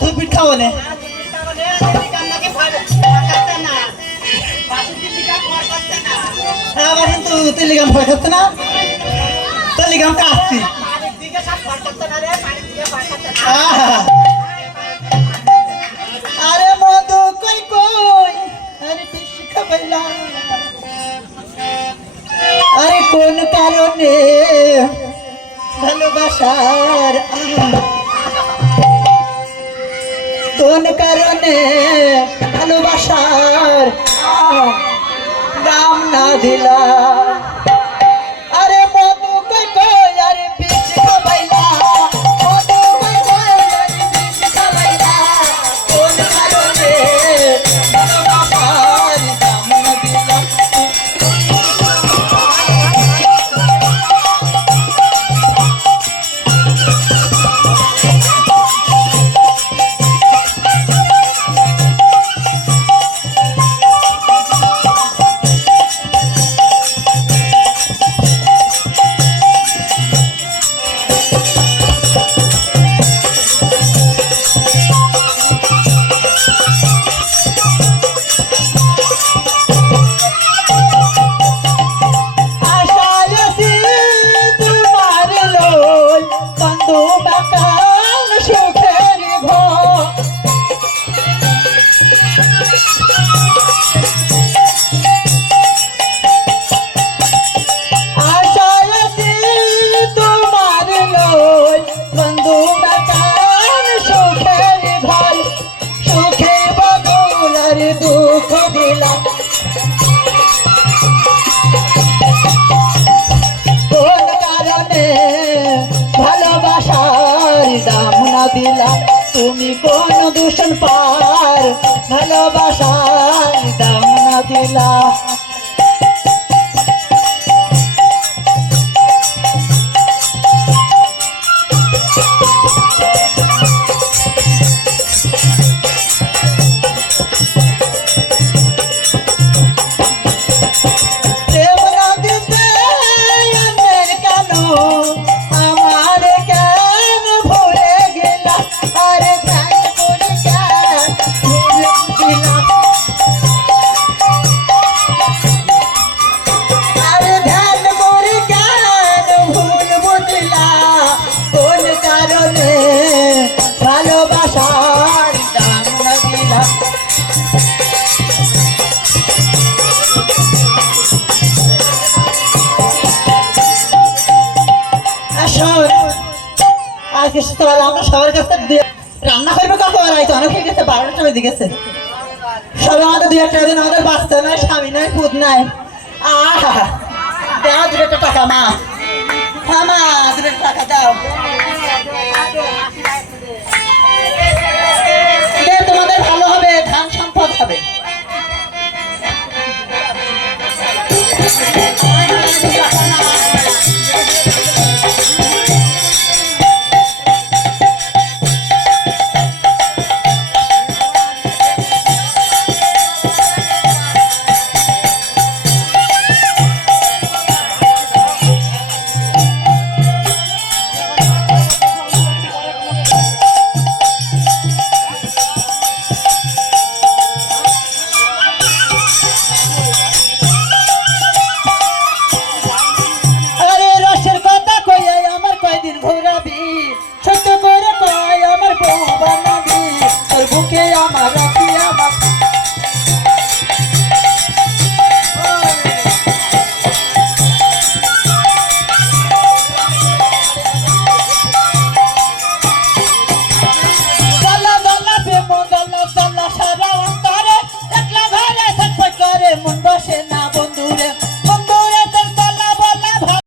ধুরপিট খাবো না আমার কিন্তু টেলিগ্রাম ভয় খাচ্ছে না টেলিগ্রামটা আসছি আরে মধু কই কই আরে বেশি খাবাইলাম আরে কোন কারণে ভালোবাসার কোন কারণে ভালোবাসার দাম না দিলা আরে মধু কই কই আরে বেশি খাবাইলা মধু কই কই আরে বেশি খাবাইলা কোন কারণে ভালোবাসার দাম না দিলা দিলা তুমি কোন দূষণ পার ভালোবাসার দাম না দিলা আমরা সবার কাছে রান্না করবো কাকু আর হয়তো অনেক হয়ে গেছে 12টা বেজে গেছে সবাই আমাদের 2-1 দিন আমাদের বাচ্চা নাই স্বামী নাই পুত নাই আহা দাও 2 টাকা মা মা 2 টাকা দাও তোমাদের ভালো হবে ধান সম্পদ হবে মন বসে না